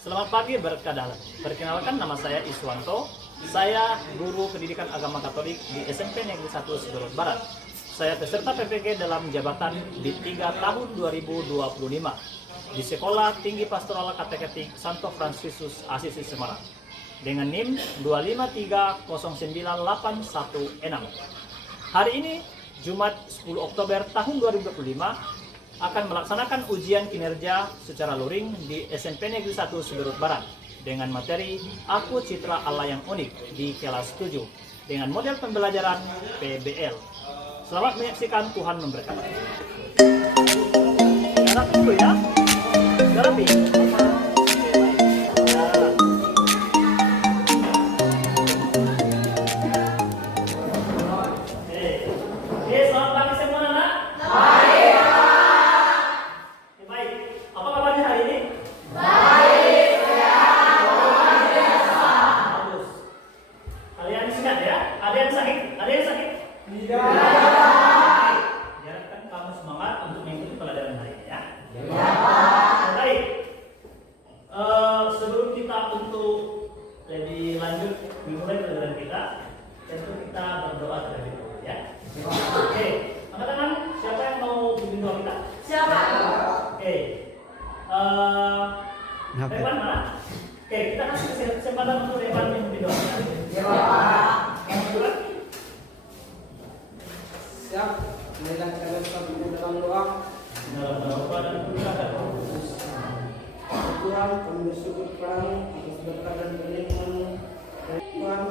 Selamat pagi berkadalan. Perkenalkan, nama saya Iswanto. Saya guru pendidikan agama Katolik di SMP Negeri 1 Siberut Barat. Saya peserta PPG dalam jabatan di 3 tahun 2025 di Sekolah Tinggi Pastoral Kateketik Santo Fransiskus Asisi Semarang dengan NIM 253098116. Hari ini Jumat 10 Oktober tahun 2025 akan melaksanakan ujian kinerja secara luring di SMP Negeri 1 Siberut Barat dengan materi Aku Citra Allah yang Unik di kelas 7 dengan model pembelajaran PBL. Selamat menyaksikan, Tuhan memberkati. Garap dulu ya. Garapi. Sebelum kita untuk lebih lanjut memulai pelajaran kita, tentu kita berdoa terlebih dahulu ya. Oke, angkat tangan. Siapa yang mau pimpin doa kita? Siapa? Oke. Depan mana? Oke, kita kasih kesempatan untuk Depan yang pimpin doa. Ya, Pak. Siap. Marilah kita bersatu dalam doa. Dalam doa dan perkataan. Tuhan, kami bersyukur kepadamu atas berkat dan perlindungan-Mu. Tuhan,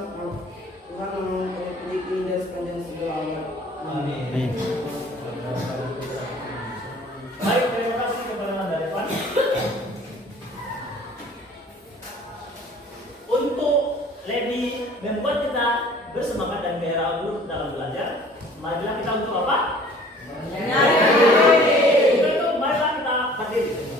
Tuhan yang kami peliki dari sepanjang segala abad. Amin. Baik, terima kasih kepada Anda Depan. Untuk lebih membuat kita bersemangat dan gairah dulu dalam belajar, marilah kita untuk apa? Menyanyi. Untuk itu, marilah kita berdiri.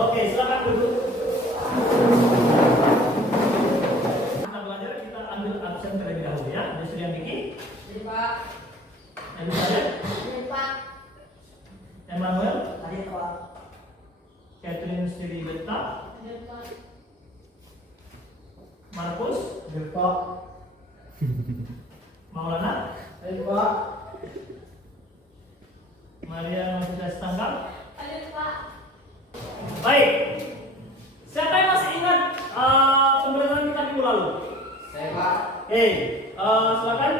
Oke, silakan duduk. Kita belajar, kita ambil absen terlebih dahulu ya. Ada yang bikin? Jadi Pak. Elizabeth? Jadi Pak. Emmanuel? Ada Pak. Catherine Sri Beta? Ada Pak. Markus? Ada Pak. Maulana? Ada Pak. Maria Masida Setanggal? Ada Pak. Baik. Siapa yang masih ingat pembelajaran kita minggu lalu? Saya Pak. Silakan.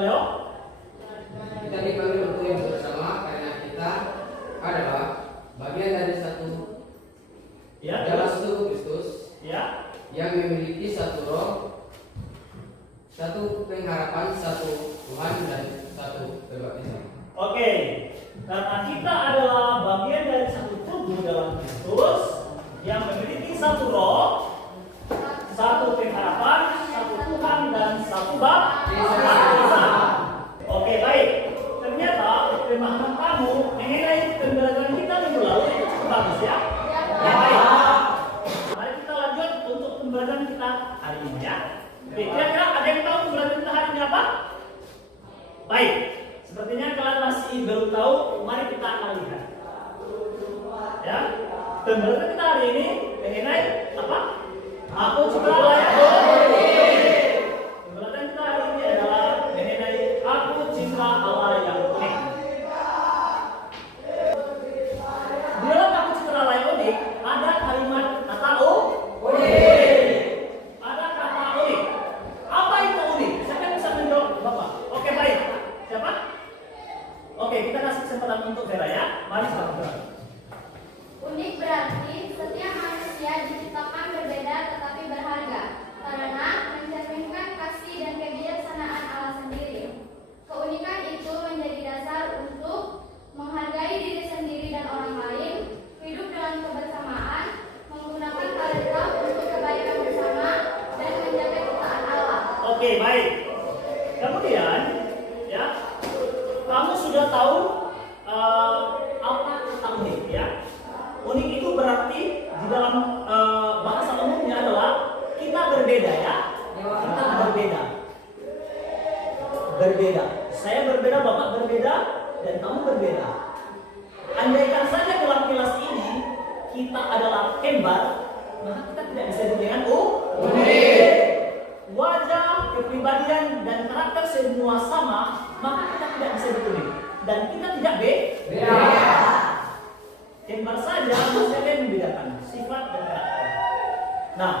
Leo? Kita dipanggil untuk yang bersama karena kita adalah bagian dari satu Ya. adalah satu Kristus Ya. yang memiliki satu roh, satu pengharapan, satu Tuhan dan satu kebaptisan. Oke. Karena kita adalah bagian dari satu tubuh dalam Kristus yang memiliki satu roh, satu pengharapan, satu Tuhan dan satu baptisan. Oke, baik. Ternyata pemahaman kamu mengenai pembelajaran kita minggu lalu itu cukup bagus ya. Ya, baik. Mari kita lanjut untuk pembelajaran kita hari ini ya. Oke, kira-kira ada yang tahu pembelajaran kita hari ini apa? Baik. Sepertinya kalian masih belum tahu, mari kita akan lihat. Ya, pembelajaran kita hari ini mengenai apa? Aku Citra Allah yang Unik. Pembelajaran kita hari ini adalah mengenai Aku Citra Allah yang Unik. Di dalam Aku Citra Allah yang Unik ada kalimat kata unik. Ada kata unik. Apa itu unik? Siapa yang bisa menjawab, Bapak? Oke, baik. Siapa? Oke, kita kasih kesempatan untuk Vera ya. Mari silakan Vera. Unik berarti setiap manusia diciptakan berbeda tetapi berharga. itu berarti di dalam bahasa umumnya adalah kita berbeda ya. Kita berbeda. Berbeda. Saya berbeda, Bapak berbeda, dan kamu berbeda. Andaikan saja dalam kelas ini kita adalah kembar, maka kita tidak bisa disebut dengan unik. Wajah, kepribadian, dan karakter semua sama, maka kita tidak bisa disebut unik. Dan kita tidak beda. Kembar saja masih ada yang membedakan sifat dan karakter. Nah,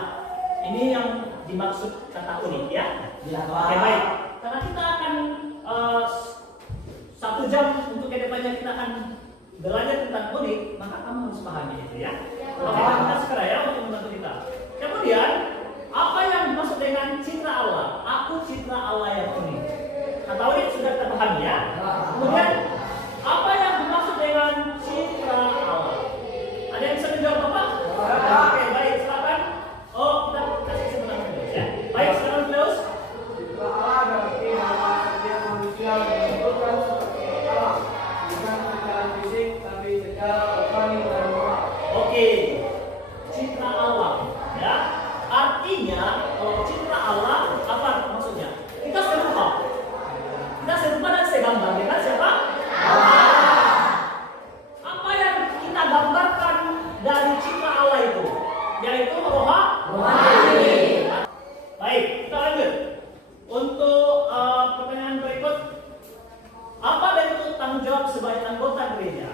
ini yang dimaksud kata unik ya. Oke, baik. Karena kita akan 1 jam untuk kedepannya kita akan belajar tentang unik, maka kamu harus pahami itu ya. Oke, kita segera ya untuk membantu kita. Kemudian, apa yang dimaksud dengan citra Allah? Aku citra Allah yang unik. Kata unik sudah kita pahami ya. Kemudian, apa yang dimaksud dengan citra Allah? Ada yang bisa menjawab Bapak? Oke, baik, silakan. Oh, kita kasih kesempatan dulu ya. Baik, silakan terus. Citra Allah berarti nama setiap manusia menunjukkan seperti Allah, bukan secara fisik tapi secara rohani dan moral. Oke, citra Allah ya. Artinya kalau citra Allah apa maksudnya? Kita serupa. Kita serupa dan segambar dengan siapa? Allah. Apa yang kita gambarkan dari citra Allah itu? Yaitu rohani. Baik, kita lanjut. Untuk pertanyaan berikut, apa bentuk tanggung jawab sebagai anggota gereja?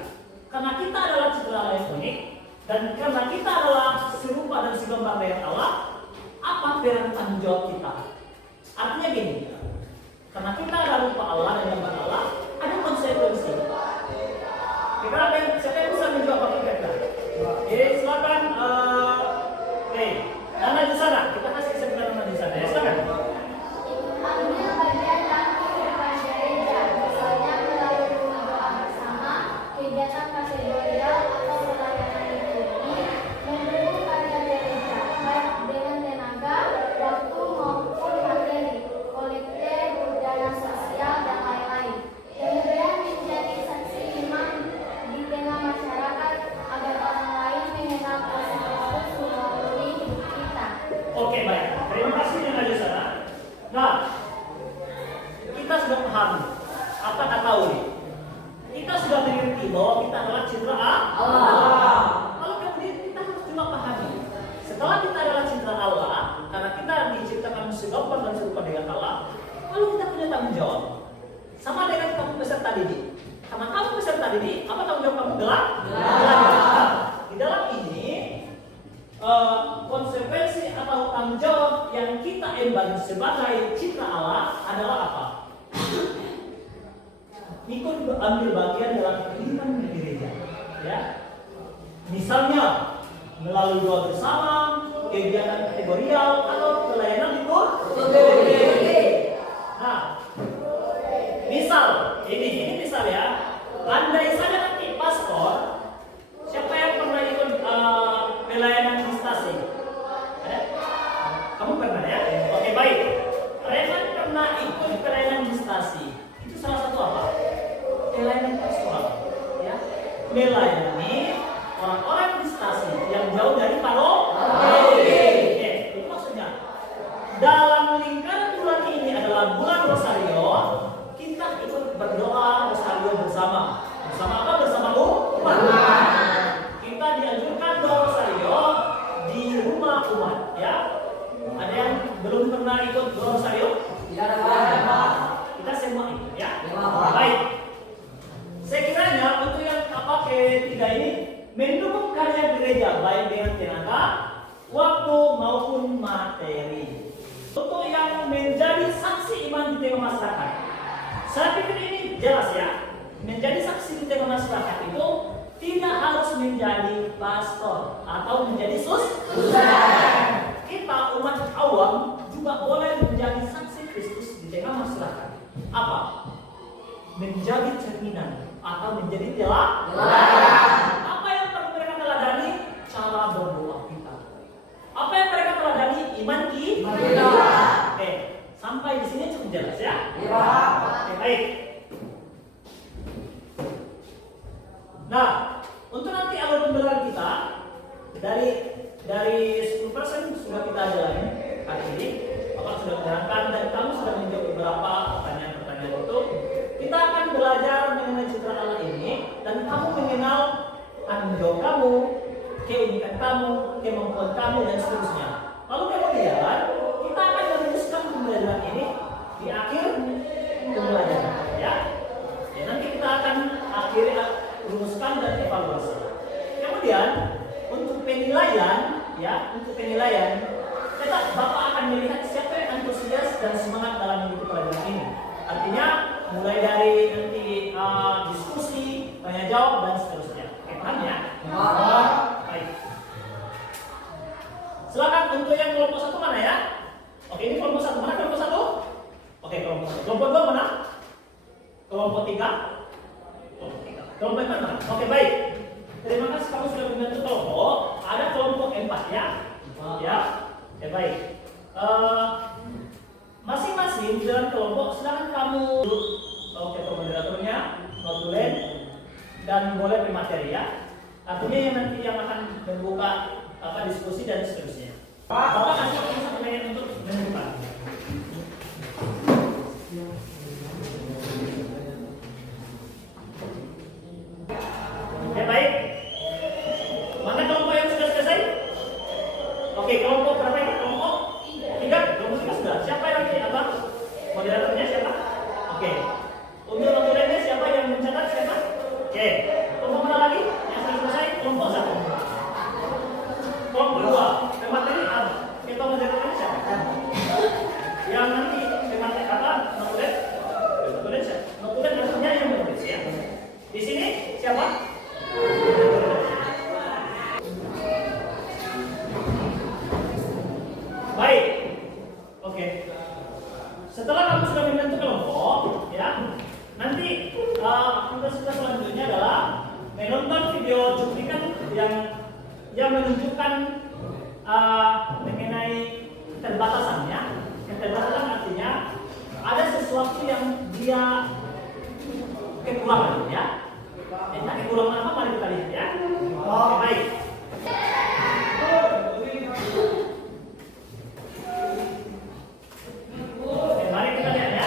Karena kita adalah citra Allah yang unik, dan karena kita adalah serupa dan segambar dengan Allah, apa peran tanggung jawab kita? Artinya gini, karena kita adalah rupa Allah dan gambar Allah, ada konsekuensi. Kita ada yang siapa yang bisa menjawab apa kira-kira? Jadi silakan, Nana di sana, kita kasih kesempatan Nana di sana ya, silakan. Ambil bagian dalam kehidupan gereja, misalnya melalui rumah doa bersama, kegiatan pastoral atau pelayanan liturgi, mendukung karya gereja, baik dengan tenaga, waktu maupun materi, kolekte, budaya sosial dan lain-lain. Kemudian menjadi saksi iman di tengah masyarakat agar orang lain mengenal kasih Kristus melalui hidup kita. Oke, baik. Terima kasih Nana di sana. Nah, kita sudah paham apa kata unik. Kita sudah mengerti bahwa kita adalah citra Allah. Lalu kemudian kita harus juga pahami. Setelah kita adalah citra Allah, karena kita diciptakan segambar dan serupa dengan Allah, lalu kita punya tanggung jawab. Sama dengan kamu peserta didik. Karena kamu peserta didik, apa tanggung jawab kamu? Belajar. Di dalam ini konsekuensi atau tanggung jawab yang kita emban sebagai citra Allah adalah apa? Ikut ambil bagian dalam kehidupan gereja, ya. Misalnya melalui doa bersama, kegiatan kategorial atau pelayanan liturgi. Nah, misal ini misal ya. Andai saja nanti pastor, siapa yang pernah ikut pelayanan di stasi? Ada? Kamu pernah ya? Oke, baik. Revan pernah ikut pelayanan di stasi. Itu salah satu apa? Pelayanan pastoral, ya. Melayani orang-orang di stasi yang jauh dari paroki. Oke, itu maksudnya. Dalam lingkaran bulan ini adalah bulan Rosario, kita ikut berdoa Rosario bersama. Bersama apa? Bersama umat. Kita dianjurkan doa Rosario di rumah umat, ya. Ada yang belum pernah ikut doa Rosario? Kita semua ikut, ya. Baik. Sekiranya untuk yang ketiga ini mendukung karya gereja baik dengan tenaga, waktu maupun materi. Untuk yang menjadi saksi iman di tengah masyarakat, saya pikir ini jelas ya. Menjadi saksi di tengah masyarakat itu tidak harus menjadi pastor atau menjadi susah. Kita umat awam juga boleh menjadi saksi Kristus di tengah masyarakat. Apa? Menjadi cerminan atau menjadi teladan. Apa yang perlu mereka teladani? Cara berdoa kita. Apa yang mereka teladani? Iman kita. Oke, sampai di sini cukup jelas ya? Oke, baik. Nah, untuk nanti alur pembelajaran kita, dari 10% sudah kita jalani hari ini. Bapak sudah mengerjakan dan kamu sudah menjawab beberapa pertanyaan-pertanyaan itu. Kita akan belajar mengenai citra Allah ini dan kamu mengenal tanggung jawab kamu, keunikan kamu, kemampuan kamu dan seterusnya. Lalu kemudian kita akan meneruskan pembelajaran ini di akhir pembelajaran, ya. Ya, nanti kita akan akhiri rumuskan dan evaluasi. Kemudian untuk penilaian, ya, kita Bapak akan melihat siapa yang antusias dan semangat dalam mengikuti pelajaran ini. Artinya mulai dari nanti diskusi, tanya jawab dan seterusnya. Oke, paham ya? Baik. Silakan untuk yang kelompok 1 mana ya? Oke, ini kelompok 1 mana? Kelompok 1? Oke, kelompok 1. Kelompok 2 mana? Kelompok 3? Kelompok 3. Kelompok 4 mana? Oke, baik. Terima kasih kamu sudah membantu kelompok. Ada kelompok 4 ya? Ya. Oke, baik. Masing-masing di dalam kelompok silakan kamu oke, moderatornya, notulen dan boleh pemateri ya. Artinya yang nanti yang akan membuka diskusi dan seterusnya. Bapak kasih waktu 1 menit untuk menentukan. Oke, baik. Mana kelompok yang sudah selesai? Oke, kelompok berapa ini? Kelompok 3. Kelompok 3 sudah. Siapa yang nanti moderatornya siapa? Oke. Untuk notulennya siapa yang mencatat siapa? Oke. Kelompok mana lagi? Yang sudah selesai? Kelompok 1. Kelompok 2. Pemateri apa? Kita moderatornya siapa? Yang nanti pemateri notulen? Notulen siapa? Notulen artinya yang menulis ya. Di sini siapa? Baik. Oke. Setelah kamu sudah membentuk kelompok, ya, nanti tugas selanjutnya adalah menonton video cuplikan yang menunjukkan mengenai keterbatasannya. Keterbatasan artinya ada sesuatu yang dia kekurangan, ya. Entah kekurangan apa, mari kita lihat ya. Oke, baik. Oke, mari kita lihat ya.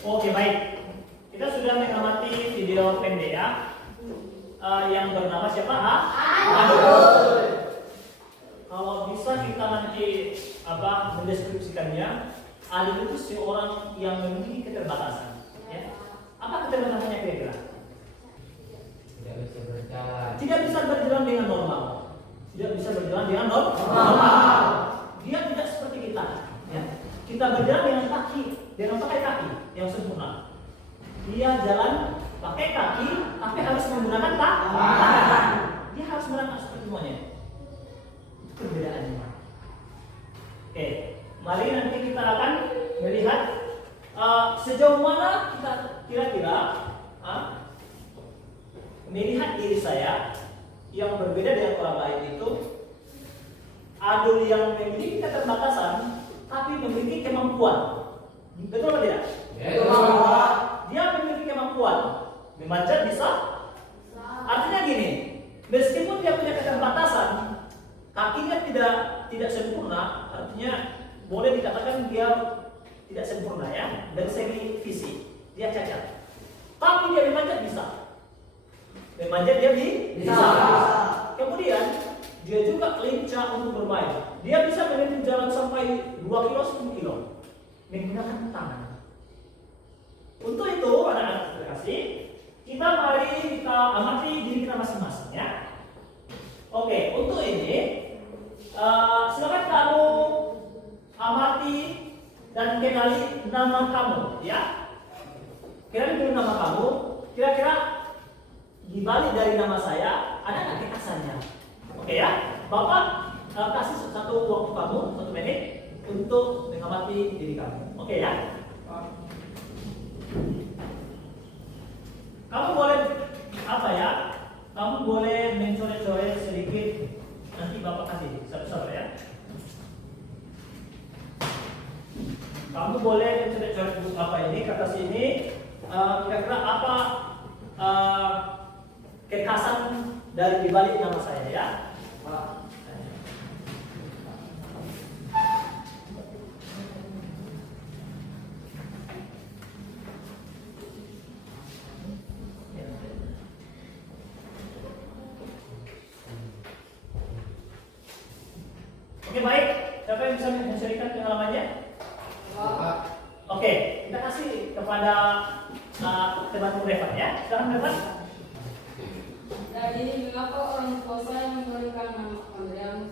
Oke, baik. Kita sudah mengamati video pendek ya, yang bernama siapa? Kalau bisa kita nanti mendeskripsikannya. Adil itu seorang yang memiliki keterbatasan. Ya. Apa keterbatasannya kira-kira? Tidak bisa berjalan dengan normal. Tidak bisa berjalan dengan normal. Dia tidak seperti kita. Ya. Kita berjalan dengan pakai kaki yang sempurna. Dia jalan pakai kaki, tapi harus menggunakan tangan. Dia harus merangkak seperti semuanya. Perbedaannya. Oke, mari nanti kita akan melihat sejauh mana kita kira-kira melihat diri saya yang berbeda dengan orang lain itu adul yang memiliki keterbatasan tapi memiliki kemampuan. Betul atau tidak? Dia memiliki kemampuan memanjat bisa. Artinya gini, meskipun dia punya keterbatasan, kakinya tidak sempurna, artinya boleh dikatakan dia tidak sempurna ya dari segi fisik, dia cacat. Tapi dia memanjat bisa. Memanjat dia bisa. Kemudian dia juga lincah untuk bermain. Dia bisa menempuh jalan sampai 2 kilo 10 kilo menggunakan tangan. Untuk itu, anak-anak terkasih, mari kita amati diri kita masing-masing ya. Oke, untuk ini silakan kamu amati dan kenali nama kamu ya. Kenali dulu nama kamu. Kira-kira di balik dari nama saya ada nggak kekasannya? Oke ya, Bapak kasih satu waktu kamu 1 menit untuk mengamati diri kamu. Oke ya. Kamu boleh apa ya? Kamu boleh mencoret-coret sedikit. Nanti Bapak kasih satu-satu ya. Kamu boleh mencoret-coret buku apa ini, kata sini. Kira-kira apa kekasan dari dibalik nama saya ya? Oke baik, siapa yang bisa menceritakan pengalamannya? Oke, kita kasih kepada teman Revan ya. Sekarang Revan. Jadi mengapa orang tua saya memberikan nama Andreas?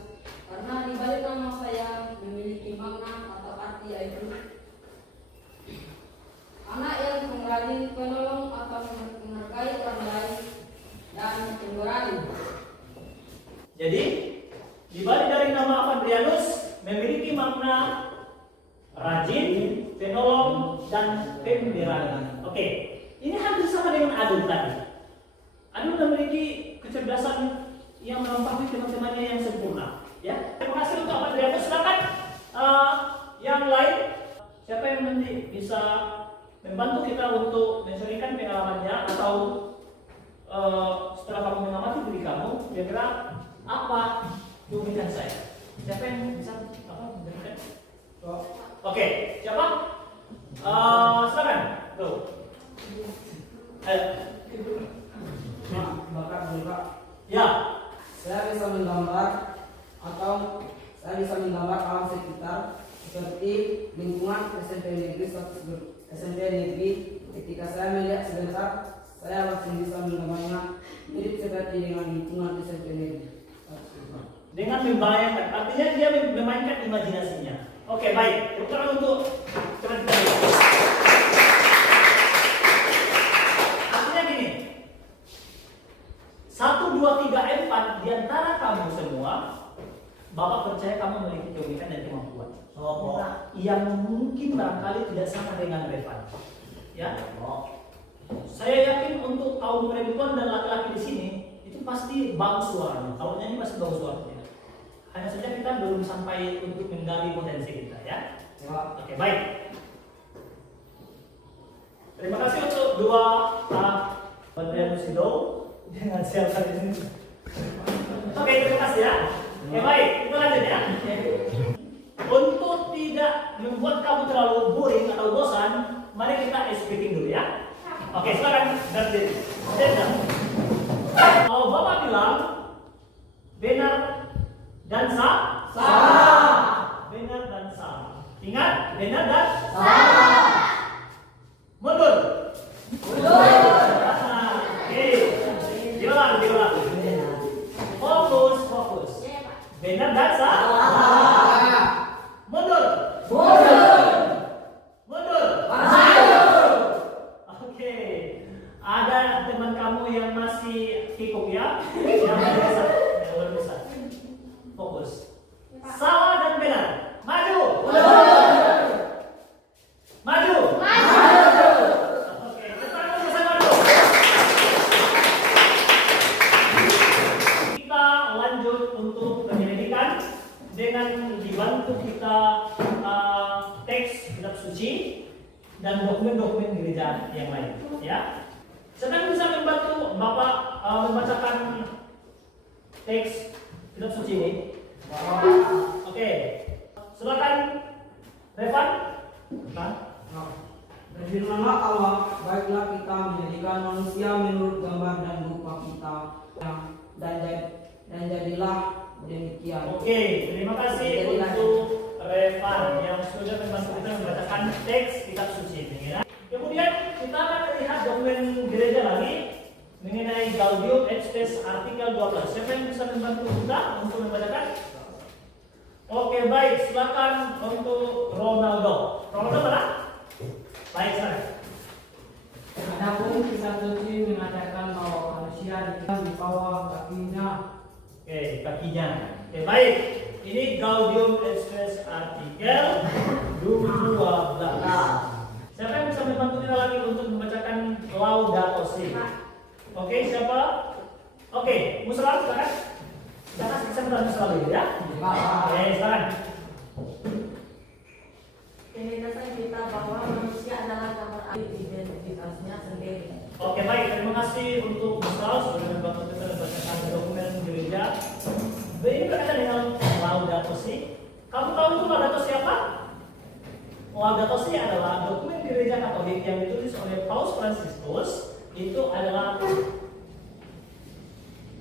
Karena di balik nama saya memiliki makna atau arti yaitu anak yang pemberani, penolong atau menghargai orang lain dan pemberani. Jadi di balik dari nama Adrianus memiliki makna rajin, penolong, dan pemberani. Oke, ini hampir sama dengan Adul tadi. Adul memiliki kecerdasan yang melampaui teman-temannya yang sempurna. Ya, terima kasih untuk Adrianus. Silakan yang lain, siapa yang nanti bisa membantu kita untuk menceritakan pengalamannya atau setelah kamu mengamati diri kamu, kira-kira apa keunikan saya? Siapa yang bisa memberikan? Oke, siapa? Silakan. Tuh. Ayo. Bakar juga. Ya. Saya bisa menggambar atau saya bisa menggambar alam sekitar seperti lingkungan SMP negeri. Ketika saya melihat sebentar, saya langsung bisa menggambarnya mirip seperti dengan lingkungan SMP negeri. Dengan membayangkan, artinya dia memainkan imajinasinya. Oke, baik. Tepuk tangan untuk teman kita. Artinya gini, 1, 2, 3, 4 di antara kamu semua, Bapak percaya kamu memiliki keunikan dan kemampuan. Yang mungkin barangkali tidak sama dengan Revan. Ya. Saya yakin untuk kaum perempuan dan laki-laki di sini itu pasti bagus suaranya. Kalau nyanyi pasti bagus suaranya. Hanya saja kita belum sampai untuk menggali potensi kita ya. Oke, baik. Terima kasih untuk dua Adrianus Sido dengan siapa ini. Oke, terima kasih ya. Oke, baik, kita lanjut ya. Untuk tidak membuat kamu terlalu boring atau bosan, mari kita speaking dulu ya. Oke, sekarang berdiri. Kalau Bapak bilang benar dan salah. Benar dan salah. Ingat, benar dan salah. Mundur. Oke. Diulang. Fokus. Benar dan salah. Mundur. Oke. Ada teman kamu yang masih kikuk ya? Yang bisa. Fokus. Salah dan benar. Maju. kita teks kitab suci dan dokumen-dokumen gereja yang lain, ya. Sedang bisa membantu Bapak membacakan teks kitab suci ini. Oke, silakan Revan. Berfirmanlah Allah, baiklah kita menjadikan manusia menurut gambar dan rupa kita, dan jadilah demikian. Oke, terima kasih untuk Revan yang sudah membantu kita membacakan teks kitab suci ini, ya. Kemudian kita akan melihat dokumen gereja lagi mengenai Gaudium et Spes artikel 12. Siapa yang bisa membantu kita untuk membacakan? Oke, baik, silakan untuk Ronaldo. Ronaldo mana? Baik, silakan. Adapun kisah suci mengatakan bahwa manusia di bawah kakinya. Oke, kakinya. Oke, baik. Ini Gaudium et Spes artikel 12. Siapa yang bisa membantu kita lagi untuk membacakan Laudato Si? Oke, siapa? Oke, Musra, silakan. Kita kasih kesempatan Musra dulu, ya. Oke, silakan. Penjelasan kita bahwa manusia adalah gambar identitasnya sendiri. Oke, baik. Terima kasih untuk Musra sudah membantu kita membacakan dokumen gereja. Ini berkaitan dengan Laudato Si. Kamu tahu itu Laudato Si apa? Laudato Si adalah dokumen gereja Katolik yang ditulis oleh Paus Fransiskus. Itu adalah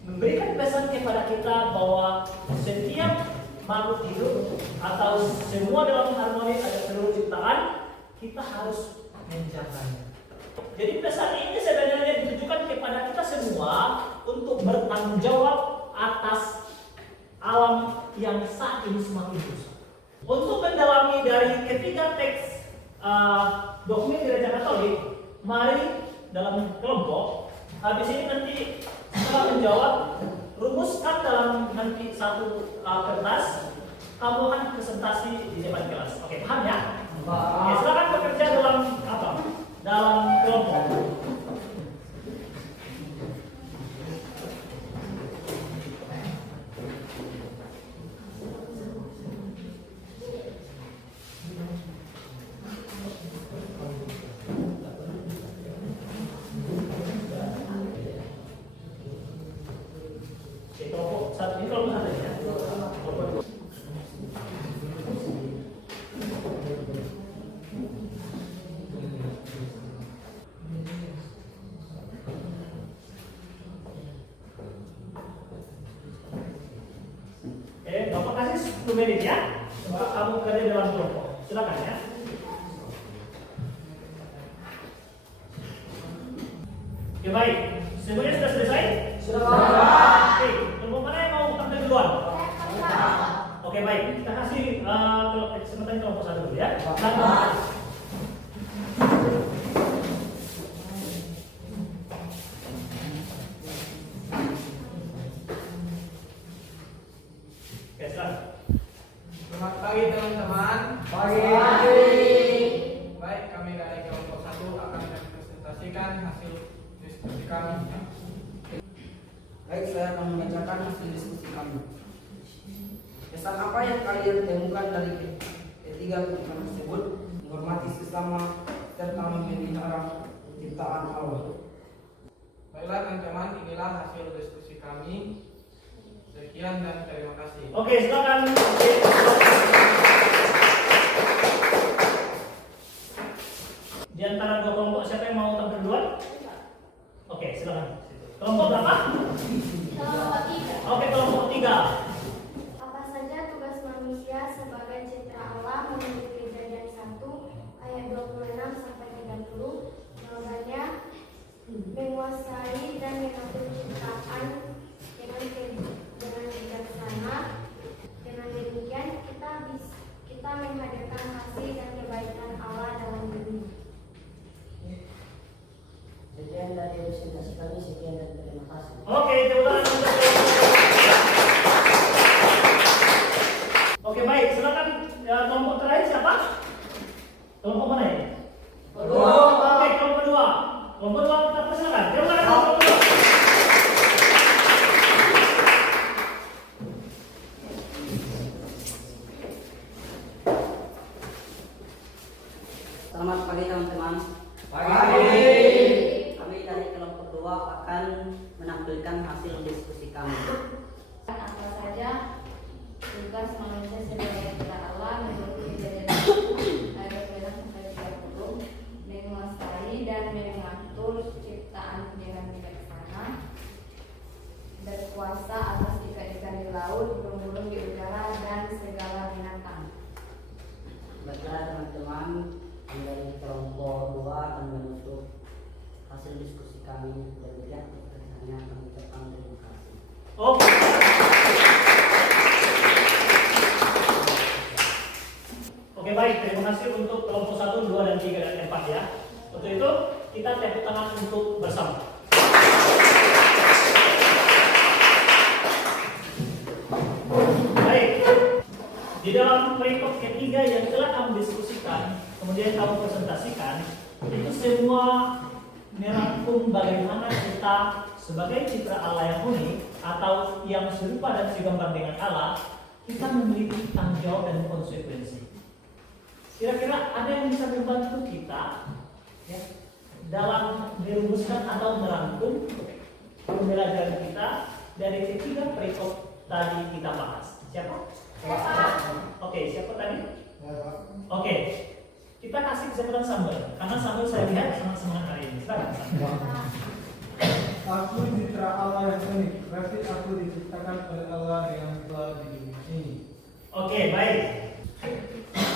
memberikan pesan kepada kita bahwa setiap makhluk hidup atau semua dalam harmoni ada seluruh ciptaan, kita harus menjaganya. Jadi pesan ini sebenarnya ditujukan kepada kita semua untuk bertanggung jawab atas alam yang saat ini semakin rusak. Untuk mendalami dari ketiga teks dokumen gereja Katolik, mari dalam kelompok. Habis ini nanti setelah menjawab, rumuskan dalam nanti satu kertas. Kamu akan presentasi di depan kelas. Oke, paham ya? Oke, silakan bekerja dalam apa? Dalam kelompok. Kelompok satu ini kelompok satu ya. Kelompok dua. Bapak kasih 10 menit ya. Untuk kamu kerja dalam kelompok. Silakan ya. Oke, baik. Semuanya sudah selesai? Sudah. Oke, kelompok mana yang mau tampil duluan? Oke, baik. Kita kasih kesempatan kelompok satu dulu ya. Silakan. Oke, silakan. Selamat pagi teman-teman. Pagi. Baik, kami dari kelompok 1 akan mempresentasikan hasil diskusi kami. Baik, saya akan membacakan hasil diskusi kami. Pesan apa yang kalian temukan dari ketiga kunci tersebut? Menghormati sesama serta memelihara ciptaan Allah. Baiklah teman-teman, inilah hasil diskusi kami. Sekian dan terima kasih. Oke, silakan. Di antara dua kelompok siapa yang mau tampil duluan? Oke, silakan. Kelompok berapa? Kelompok 3. Oke, kelompok 3. Apa saja tugas manusia sebagai citra Allah menurut Kejadian 1 ayat 26 sampai 30? Jawabannya menguasai dan mengatur ciptaan dengan bijaksana. Dengan demikian kita menghadirkan kasih dan kebaikan Allah dalam bumi. Sekian dari presentasi kami, sekian dan terima kasih. Oke, coba. Oke, baik. Silakan kelompok terakhir siapa? Kelompok mana ya? Kedua. Oke, kelompok 2. Kelompok 2 kita persilakan. Terima kasih kelompok 2. Selamat pagi teman-teman. Pagi. Kami dari kelompok 2 akan menampilkan hasil diskusi kami. Apa saja tugas manusia sebagai cipta Allah menurut Kejadian ayat 9-30, menguasai dan mengatur ciptaan dengan bijaksana, berkuasa atas ikan-ikan di laut, burung-burung di udara, dan segala binatang. Baiklah teman-teman, kami dari kelompok 2 akan menutup hasil diskusi kami. Demikian pertanyaannya kami ucapkan terima kasih. Oke. Oke, baik, terima kasih untuk kelompok 1, 2, dan 3, dan 4 ya. Untuk itu kita tepuk tangan untuk bersama. Baik, di dalam perikop ketiga yang telah kamu diskusikan, kemudian kamu presentasikan, itu semua merangkum bagaimana kita sebagai cipta Allah yang unik atau yang serupa dan segambar dengan Allah, kita memiliki tanggung jawab dan konsekuensi. Kira-kira ada yang bisa membantu kita ya, dalam merumuskan atau merangkum pembelajaran kita dari ketiga perikop tadi kita bahas. Siapa? Oke, siapa tadi? Oke, kita kasih kesempatan Samuel karena Samuel saya lihat sangat semangat hari ini. Silakan. Aku citra Allah yang unik, berarti aku diciptakan oleh Allah yang telah di dunia ini. Oke, baik.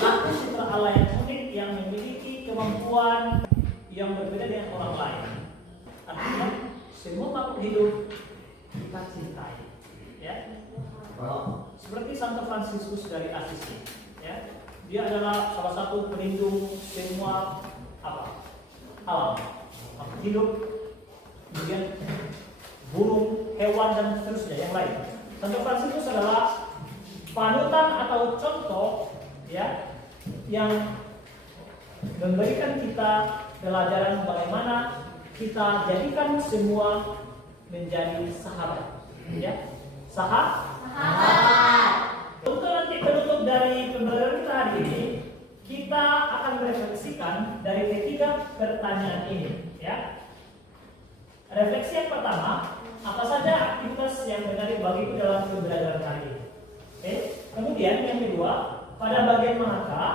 Aku cipta Allah yang unik yang memiliki kemampuan yang berbeda dengan orang lain. Artinya semua makhluk hidup kita cintai. Ya. Seperti Santo Fransiskus dari Assisi, ya. Dia adalah salah satu pelindung semua alam, makhluk hidup, kemudian burung, hewan, dan seterusnya yang lain. Santo Fransiskus adalah panutan atau contoh ya yang memberikan kita pelajaran bagaimana kita jadikan semua menjadi sahabat, ya. Sahabat. Untuk nanti penutup dari pembelajaran kita hari ini, kita akan merefleksikan dari ketiga pertanyaan ini, ya. Refleksi yang pertama, apa saja aktivitas yang menarik bagiku dalam pembelajaran hari ini? Oke. Kemudian yang kedua, pada bagian manakah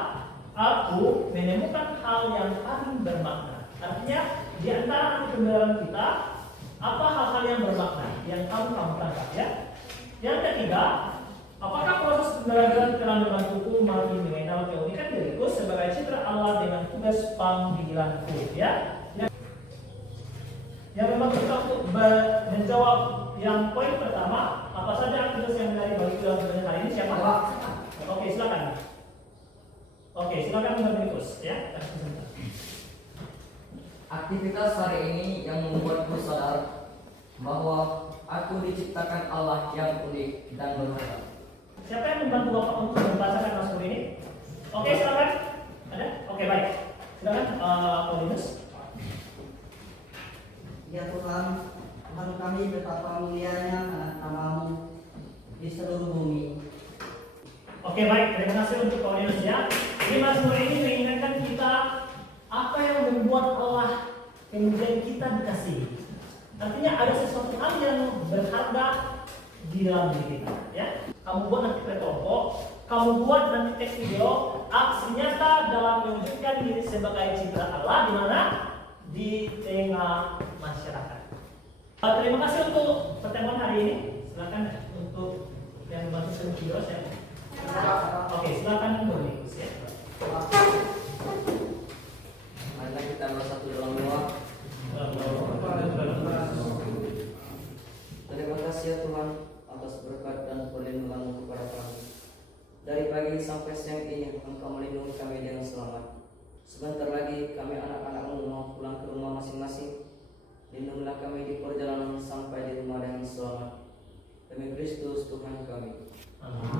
aku menemukan hal yang paling bermakna? Artinya di antara pembelajaran kita, apa hal-hal yang bermakna yang kamu tangkap ya? Yang ketiga, apakah proses pembelajaran telah membantuku makin mengenal keunikan diriku sebagai cipta Allah dengan tugas panggilanku ya? Yang memang kita untuk menjawab yang poin pertama, apa saja aktivitas yang menarik bagi dalam pembelajaran hari ini? Siapa? Oke, silakan. Oke, silakan Bernikus ya. Aktivitas hari ini yang membuatku sadar bahwa aku diciptakan Allah yang unik dan berharga. Siapa yang membantu Bapak untuk membacakan naskah ini? Oke, silakan. Ada? Oke, baik. Silakan Paulinus. Ya Tuhan, Tuhan kami betapa mulianya nama-Mu di seluruh bumi. Oke, baik. Terima kasih untuk Paulinus ya. Jadi Mazmur ini mengingatkan kita apa yang membuat Allah kemudian kita dikasihi. Artinya ada sesuatu hal yang berharga di dalam diri kita ya. Kamu buat nanti kelompok, kamu buat nanti teks video, aksi nyata dalam menunjukkan diri sebagai cipta Allah di mana? Di tengah masyarakat. Terima kasih untuk pertemuan hari ini. Silakan untuk yang membantu video saya. Oke, silakan Bernikus ya. Marilah kita bersatu dalam doa. Terima kasih ya Tuhan atas berkat dan perlindungan kepada kami. Dari pagi sampai siang ini Engkau melindungi kami dengan selamat. Sebentar lagi kami anak-anak-Mu mau pulang ke rumah masing-masing. Lindungilah kami di perjalanan sampai di rumah dengan selamat. Demi Kristus Tuhan kami. Amin.